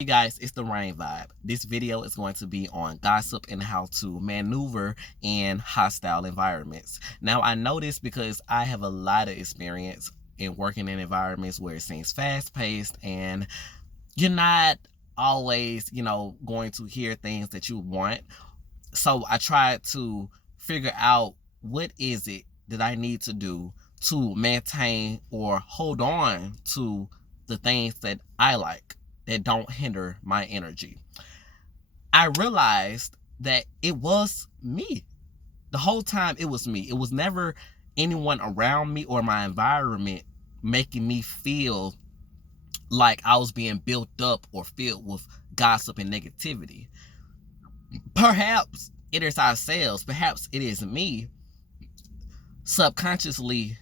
Hey guys, it's the Rain Vibe. This video is going to be on gossip and how to maneuver in hostile environments. Now, I know this because I have a lot of experience in working in environments where it seems fast-paced and you're not always, going to hear things that you want. So I tried to figure out what is it that I need to do to maintain or hold on to the things that I like that don't hinder my energy. I realized that it was me. The whole time it was me. It was never anyone around me or my environment making me feel like I was being built up or filled with gossip and negativity. Perhaps it is ourselves, perhaps it is me subconsciously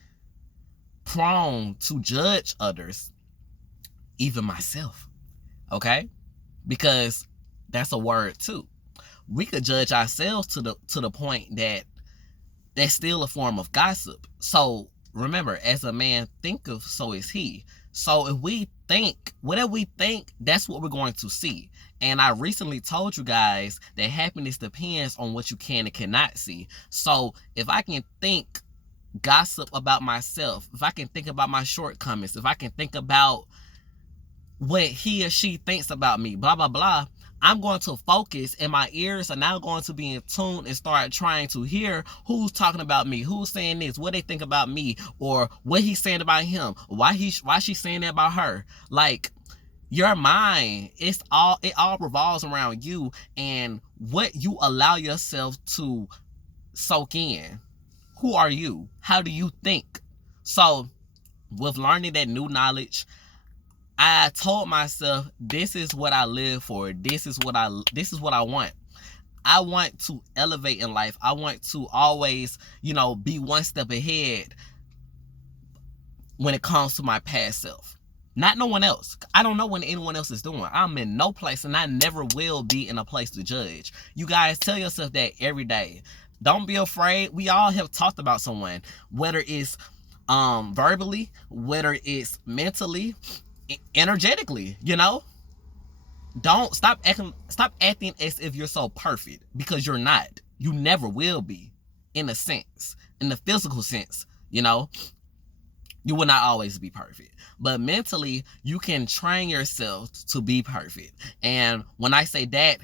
prone to judge others, even myself. Okay? Because that's a word too. We could judge ourselves to the point that that's still a form of gossip. So remember, as a man thinketh, so is he. So if we think, whatever we think, that's what we're going to see. And I recently told you guys that happiness depends on what you can and cannot see. So if I can think gossip about myself, if I can think about my shortcomings, if I can think about what he or she thinks about me, blah, blah, blah, I'm going to focus and my ears are now going to be in tune and start trying to hear who's talking about me, who's saying this, what they think about me, or what he's saying about him, why she's saying that about her. Like, your mind, it all revolves around you and what you allow yourself to soak in. Who are you? How do you think? So with learning that new knowledge, I told myself, this is what I live for. This is what I want. I want to elevate in life. I want to always, be one step ahead when it comes to my past self. Not no one else. I don't know what anyone else is doing. I'm in no place and I never will be in a place to judge. You guys tell yourself that every day. Don't be afraid. We all have talked about someone, whether it's verbally, whether it's mentally, energetically. Don't stop acting as if you're so perfect, because you're not. You never will be. In a sense, in the physical sense, you will not always be perfect, but mentally you can train yourself to be perfect. And when I say that,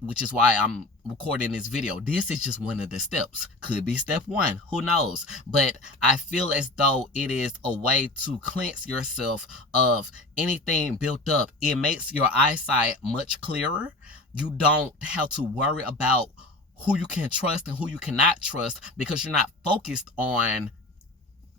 which is why I'm recording this video, this is just one of the steps. Could be step one, who knows? But I feel as though it is a way to cleanse yourself of anything built up. It makes your eyesight much clearer. You don't have to worry about who you can trust and who you cannot trust, because you're not focused on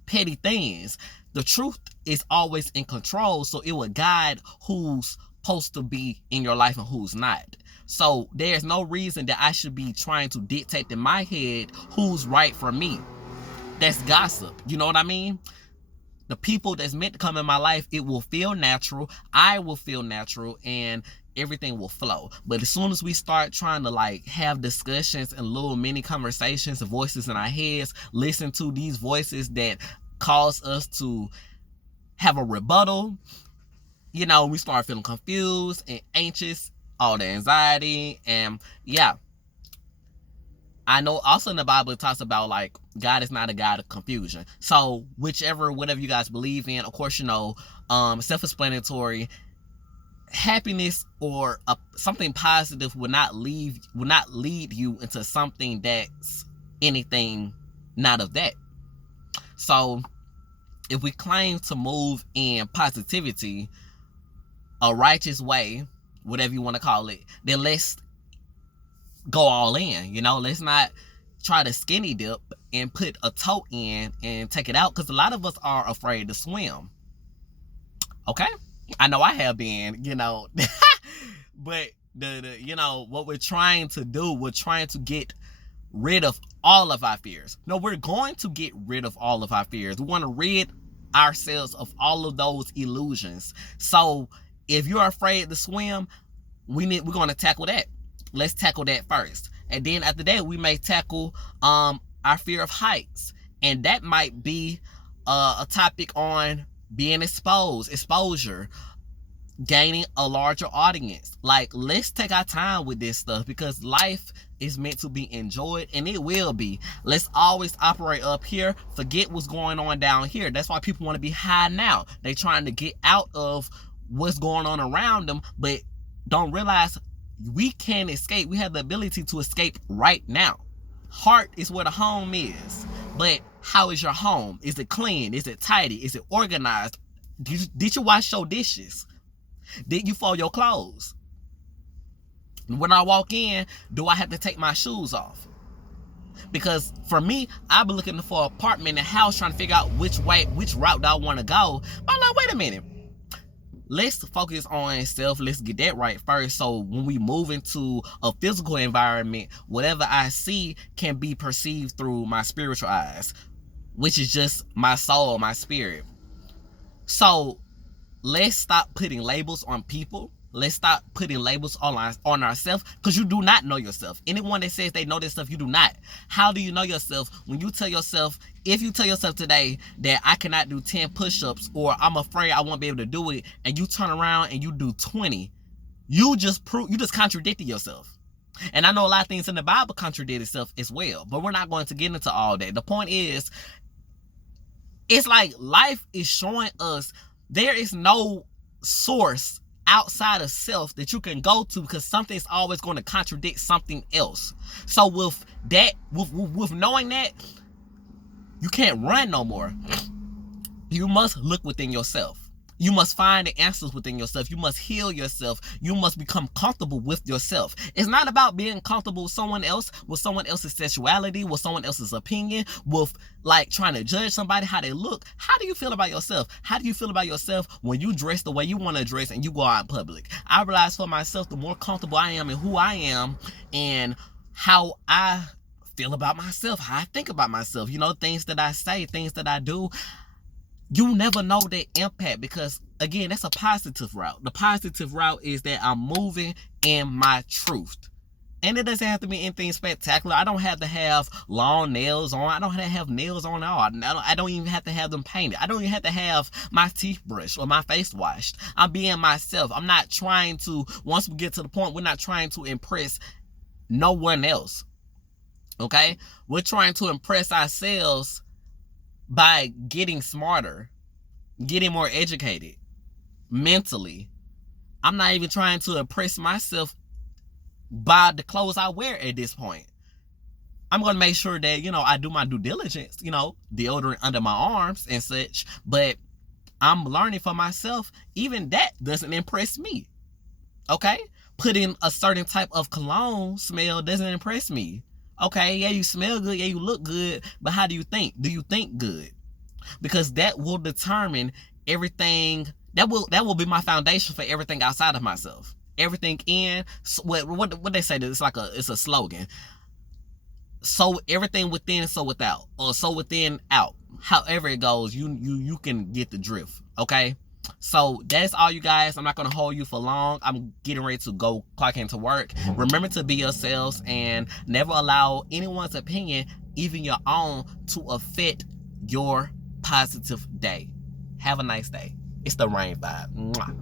petty things. The truth is always in control, so it will guide who's supposed to be in your life and who's not. So there's no reason that I should be trying to dictate in my head who's right for me. That's gossip. You know what I mean? The people that's meant to come in my life, it will feel natural. I will feel natural and everything will flow. But as soon as we start trying to have discussions and little mini conversations and voices in our heads, listen to these voices that cause us to have a rebuttal, we start feeling confused and anxious, all the anxiety. And yeah, I know also in the Bible it talks about God is not a God of confusion. So whatever you guys believe in, of course, self-explanatory. Happiness or something positive will not lead you into something that's anything not of that. So if we claim to move in positivity, a righteous way, whatever you want to call it, then let's go all in. Let's not try to skinny dip and put a toe in and take it out, because a lot of us are afraid to swim. Okay, I know I have been, but what we're trying to do, we're trying to get rid of all of our fears. No, we're going to get rid of all of our fears. We want to rid ourselves of all of those illusions. So if you're afraid to swim, we're going to tackle that. Let's tackle that first. And then after that, we may tackle our fear of heights. And that might be a topic on being exposure, gaining a larger audience. Like, let's take our time with this stuff, because life is meant to be enjoyed, and it will be. Let's always operate up here, forget what's going on down here. That's why people want to be high now. They trying to get out of what's going on around them, but don't realize we can escape. We have the ability to escape right now. Heart is where the home is. But how is your home? Is it clean? Is it tidy? Is it organized? Did you wash your dishes? Did you fold your clothes? When I walk in, do I have to take my shoes off? Because for me, I've been looking for an apartment and house, trying to figure out which route do I want to go. But I'm like, wait a minute. Let's focus on self. Let's get that right first. So when we move into a physical environment, whatever I see can be perceived through my spiritual eyes, which is just my soul, my spirit. So let's stop putting labels on people. Let's stop putting labels on ourselves, because you do not know yourself. Anyone that says they know this stuff, you do not. How do you know yourself? When you tell yourself, if you tell yourself today that I cannot do 10 push-ups, or I'm afraid I won't be able to do it, and you turn around and you do 20, you just contradicted yourself. And I know a lot of things in the Bible contradict itself as well, but we're not going to get into all that. The point is, it's like life is showing us there is no source outside of self that you can go to, because something's always going to contradict something else. So with that, with knowing that, you can't run no more. You must look within yourself. You must find the answers within yourself. You must heal yourself. You must become comfortable with yourself. It's not about being comfortable with someone else, with someone else's sexuality, with someone else's opinion, with like trying to judge somebody how they look. How do you feel about yourself? How do you feel about yourself when you dress the way you want to dress and you go out in public? I realize for myself, the more comfortable I am in who I am and how I feel about myself, how I think about myself, you know, things that I say, things that I do, you never know the impact, because again, that's a positive route. The positive route is that I'm moving in my truth. And it doesn't have to be anything spectacular. I don't have to have long nails on. I don't have to have nails on at all. I don't even have to have them painted. I don't even have to have my teeth brushed or my face washed. I'm being myself. I'm not trying to, once we get to the point, we're not trying to impress no one else. Okay? We're trying to impress ourselves by getting smarter, getting more educated mentally. I'm not even trying to impress myself by the clothes I wear at this point. I'm going to make sure that, you know, I do my due diligence, you know, deodorant under my arms and such, but I'm learning for myself, even that doesn't impress me. Okay? Putting a certain type of cologne smell doesn't impress me. Okay, yeah, you smell good, yeah, you look good, but how do you think? Do you think good? Because that will determine everything. That will be my foundation for everything outside of myself. Everything in, what they say, it's a slogan. So everything within, so without, or so within, out. However it goes, you can get the drift. Okay. So that's all, you guys. I'm not going to hold you for long. I'm getting ready to go clock into work. Remember to be yourselves and never allow anyone's opinion, even your own, to affect your positive day. Have a nice day. It's the Rain Vibe. Mwah.